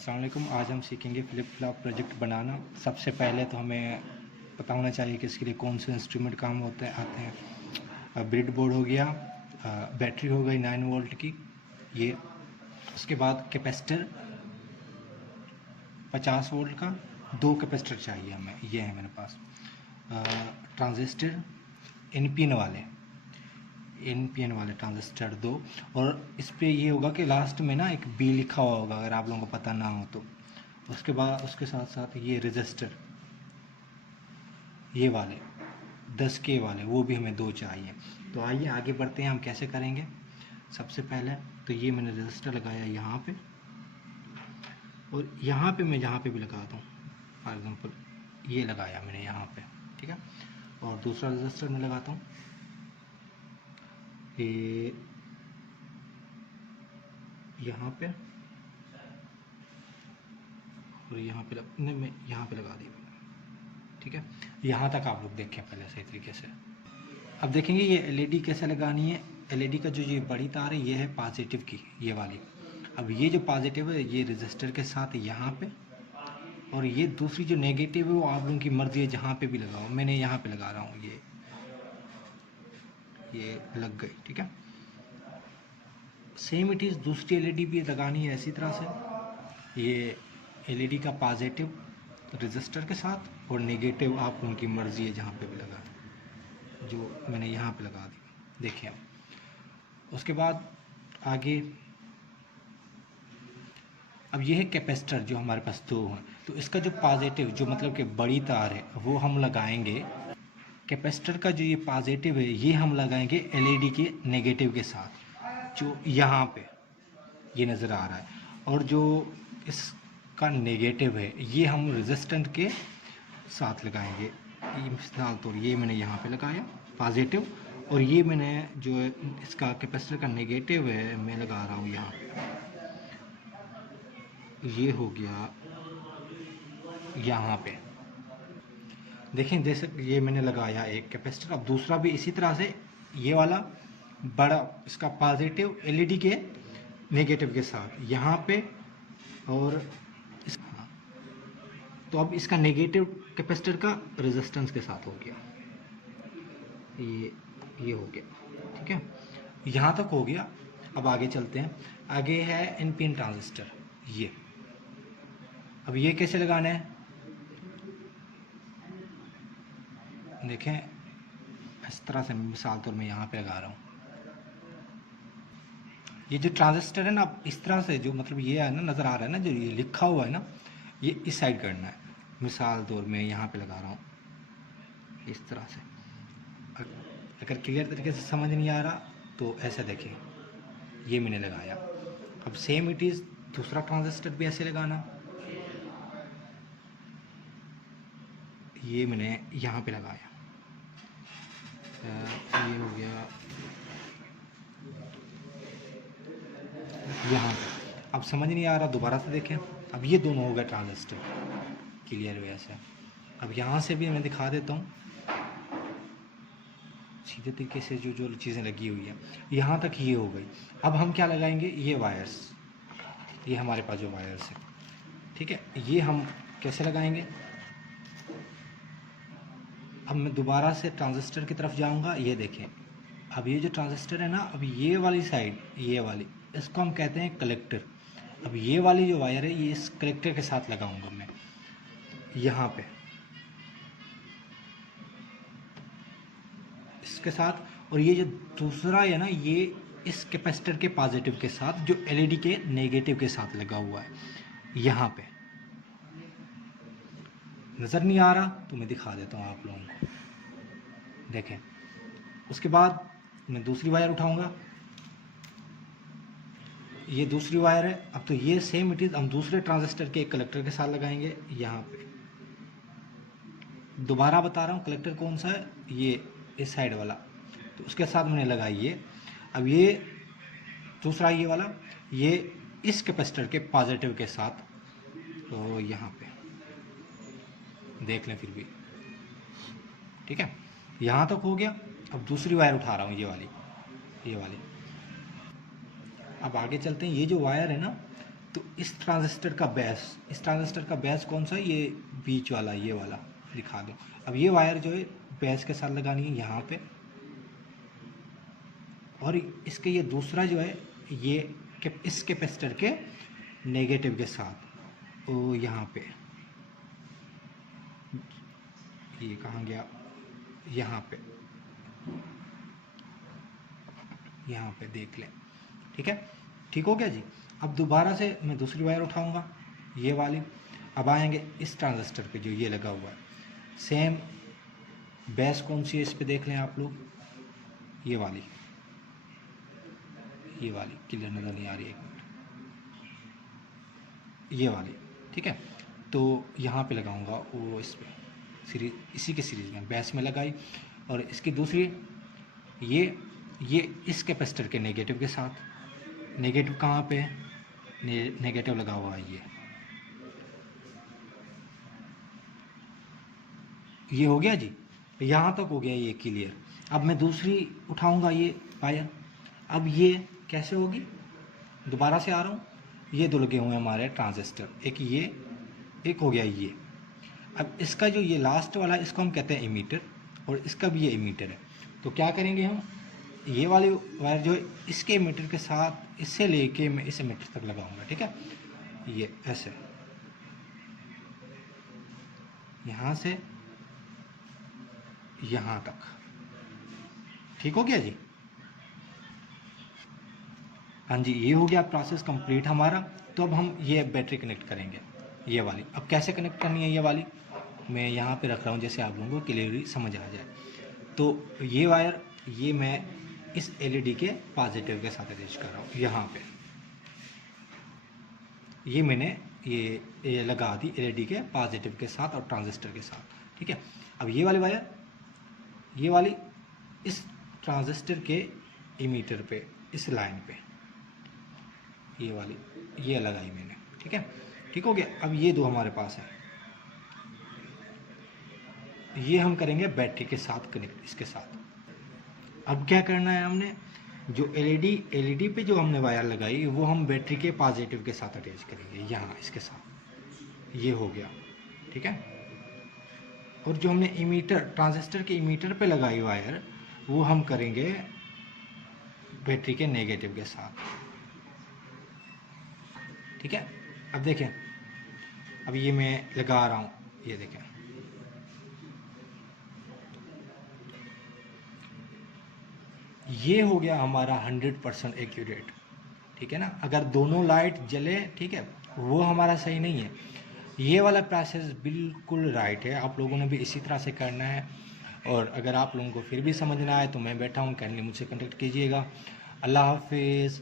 अस्सलाम वालेकुम। आज हम सीखेंगे फ्लिप फ्लॉप प्रोजेक्ट बनाना। सबसे पहले तो हमें पता होना चाहिए कि इसके लिए कौन से इंस्ट्रूमेंट काम होते हैं आते हैं। ब्रेड बोर्ड हो गया, बैटरी हो गई 9 वोल्ट की ये, उसके बाद कैपेसिटर 50 वोल्ट का, 2 कैपेसिटर चाहिए हमें, ये है मेरे पास। ट्रांजिस्टर इन पिन वाले ट्रांजिस्टर 2, और इस पे ये होगा कि लास्ट में ना एक बी लिखा हुआ होगा अगर आप लोगों को पता ना हो तो। उसके बाद उसके साथ साथ ये रजिस्टर, ये वाले 10K वाले, वो भी हमें 2 चाहिए। तो आइए आगे बढ़ते हैं, हम कैसे करेंगे। सबसे पहले तो ये मैंने रजिस्टर लगाया यहाँ पे, और यहाँ पे मैं जहाँ पे भी लगाता हूँ, फॉर एग्ज़ाम्पल ये लगाया मैंने यहाँ पे, ठीक है। और दूसरा रजिस्टर मैं लगाता हूँ ये यहाँ पे, और यहाँ पे नहीं, मैं यहाँ पे लगा दिया, ठीक है। यहाँ तक आप लोग देखें पहले सही तरीके से। अब देखेंगे ये एलईडी कैसे लगानी है। एलईडी का जो ये बड़ी तार है ये है पॉजिटिव की, ये वाली। अब ये जो पॉजिटिव है ये रजिस्टर के साथ यहाँ पे, और ये दूसरी जो नेगेटिव है वो आप लोगों की मर्जी है, जहाँ पे भी लगाओ। मैंने यहाँ पे लगा रहा हूँ, ये लग गई, ठीक है। सेम इट इज़ दूसरी एलईडी भी लगानी है इसी तरह से। ये एलईडी का पॉजिटिव रजिस्टर के साथ, और नेगेटिव आप उनकी मर्जी है जहाँ पे भी लगा, जो मैंने यहाँ पे लगा दी, देखिए। उसके बाद आगे अब ये है कैपेसिटर जो हमारे पास 2 हैं, तो इसका जो पॉजिटिव, जो मतलब कि बड़ी तार है, वो हम लगाएंगे। कैपेसिटर का जो ये पॉजिटिव है ये हम लगाएंगे एलईडी के नेगेटिव के साथ, जो यहाँ पे ये नज़र आ रहा है। और जो इसका नेगेटिव है ये हम रेजिस्टेंट के साथ लगाएंगे। मिसाल तौर ये मैंने यहाँ पे लगाया पॉजिटिव, और ये मैंने जो है इसका कैपेसिटर का नेगेटिव है मैं लगा रहा हूँ यहाँ पे। ये हो गया यहाँ पे, देखें जैसे ये मैंने लगाया एक कैपेसिटर। अब दूसरा भी इसी तरह से, ये वाला बड़ा इसका पॉजिटिव एलईडी के नेगेटिव के साथ यहाँ पे, और हाँ, तो अब इसका नेगेटिव कैपेसिटर का रेजिस्टेंस के साथ हो गया, ये हो गया, ठीक है। यहाँ तक हो गया। अब आगे चलते हैं। आगे है इन पिन ट्रांजिस्टर, ये अब ये कैसे लगाना है देखें। इस तरह से मिसाल तौर में यहाँ पे लगा रहा हूँ। ये जो ट्रांजिस्टर है ना, अब इस तरह से जो मतलब ये है ना, नज़र आ रहा है ना, जो ये लिखा हुआ है ना, ये इस साइड करना है। मिसाल तौर में यहाँ पे लगा रहा हूँ इस तरह से। अगर क्लियर तरीके से समझ नहीं आ रहा तो ऐसे देखें, ये मैंने लगाया। अब सेम इट इज़ दूसरा ट्रांजिस्टर भी ऐसे लगाना, ये मैंने यहाँ पे लगाया, ये हो गया यहाँ पे। अब समझ नहीं आ रहा, दोबारा से देखें। अब ये दोनों हो गए ट्रांजिस्टर, क्लियर वे से। अब यहाँ से भी मैं दिखा देता हूँ सीधे तरीके से, जो जो चीज़ें लगी हुई है यहाँ तक ये हो गई। अब हम क्या लगाएंगे, ये वायर्स, ये हमारे पास जो वायर्स है, ठीक है, ये हम कैसे लगाएंगे। अब मैं दोबारा से ट्रांजिस्टर की तरफ जाऊंगा, ये देखें। अब ये जो ट्रांजिस्टर है ना, अब ये वाली साइड, ये वाली, इसको हम कहते हैं कलेक्टर। अब ये वाली जो वायर है ये इस कलेक्टर के साथ लगाऊंगा मैं यहाँ पे, इसके साथ। और ये जो दूसरा है ना, ये इस कैपेसिटर के पॉजिटिव के साथ, जो एलईडी के नेगेटिव के साथ लगा हुआ है यहाँ पे। नज़र नहीं आ रहा तो मैं दिखा देता हूँ आप लोगों को, देखें। उसके बाद मैं दूसरी वायर उठाऊंगा, ये दूसरी वायर है। अब तो ये सेम इट इज़ हम दूसरे ट्रांजिस्टर के एक कलेक्टर के साथ लगाएंगे यहाँ पे। दोबारा बता रहा हूँ, कलेक्टर कौन सा है, ये इस साइड वाला, तो उसके साथ मैंने लगाई ये। अब ये दूसरा ये वाला, ये इस कैपेसिटर के पॉजिटिव के साथ, तो यहाँ पे देख लें फिर भी, ठीक है। यहाँ तक हो गया। अब दूसरी वायर उठा रहा हूँ, ये वाली। अब आगे चलते हैं। ये जो वायर है ना, तो इस ट्रांजिस्टर का बेस कौन सा है? ये बीच वाला, ये वाला दिखा दो। अब ये वायर जो है बेस के साथ लगानी है यहाँ पे, और इसके ये दूसरा जो है ये इस कैपेसिटर के नेगेटिव के साथ, तो यहाँ पे, ये कहाँ गया, यहाँ पे देख लें। ठीक है, ठीक हो गया जी। अब दोबारा से मैं दूसरी वायर उठाऊंगा, ये वाली। अब आएंगे इस ट्रांजिस्टर पे जो ये लगा हुआ है, सेम बेस कौन सी है इस पे देख लें आप लोग, ये वाली क्लियर नज़र नहीं आ रही, एक मिनट, ये वाली। ठीक है, तो यहाँ पे लगाऊंगा वो इस पे सीरीज, इसी के सीरीज में बेस में लगाई, और इसकी दूसरी ये इस कैपेसिटर के नेगेटिव के साथ। नेगेटिव कहाँ पे है? नेगेटिव लगा हुआ है ये हो गया जी, यहाँ तक हो गया ये क्लियर। अब मैं दूसरी उठाऊंगा ये वायर। अब ये कैसे होगी, दोबारा से आ रहा हूँ, ये दो लगे हुए हैं हमारे ट्रांजिस्टर, एक ये, एक हो गया ये। अब इसका जो ये लास्ट वाला है इसको हम कहते हैं इमीटर, और इसका भी ये इमीटर है। तो क्या करेंगे हम, ये वाली वायर जो है इसके इमीटर के साथ, इससे लेके मैं इस इमीटर तक लगाऊंगा। ठीक है, ये ऐसे यहाँ से यहाँ तक। ठीक हो गया जी। हाँ जी, ये हो गया प्रोसेस कंप्लीट हमारा। तो अब हम ये बैटरी कनेक्ट करेंगे, ये वाली। अब कैसे कनेक्ट करनी है ये वाली, मैं यहाँ पे रख रहा हूँ जैसे आप लोगों को क्लियरली समझ आ जाए। तो ये वायर, ये मैं इस एलईडी के पॉजिटिव के साथ अटैच कर रहा हूँ यहाँ पे। ये मैंने ये लगा दी एलईडी के पॉजिटिव के साथ और ट्रांजिस्टर के साथ। ठीक है, अब ये वाली वायर, ये वाली इस ट्रांजिस्टर के इमीटर पे, इस लाइन पे, ये वाली ये लगाई मैंने। ठीक है, ठीक हो गया। अब ये दो हमारे पास है, ये हम करेंगे बैटरी के साथ कनेक्ट, इसके साथ। अब क्या करना है, हमने जो एलईडी पे जो हमने वायर लगाई वो हम बैटरी के पॉजिटिव के साथ अटैच करेंगे यहाँ इसके साथ। ये हो गया। ठीक है, और जो हमने इमीटर, ट्रांजिस्टर के इमीटर पे लगाई वायर, वो हम करेंगे बैटरी के नेगेटिव के साथ। ठीक है, अब देखें, अब ये मैं लगा रहा हूँ, ये देखें, ये हो गया हमारा 100% एक्यूरेट। ठीक है ना, अगर दोनों लाइट जले, ठीक है, वो हमारा सही नहीं है। ये वाला प्रोसेस बिल्कुल राइट है, आप लोगों ने भी इसी तरह से करना है। और अगर आप लोगों को फिर भी समझना है तो मैं बैठा हूँ, काइंडली मुझसे कॉन्टेक्ट कीजिएगा। अल्लाह हाफिज़।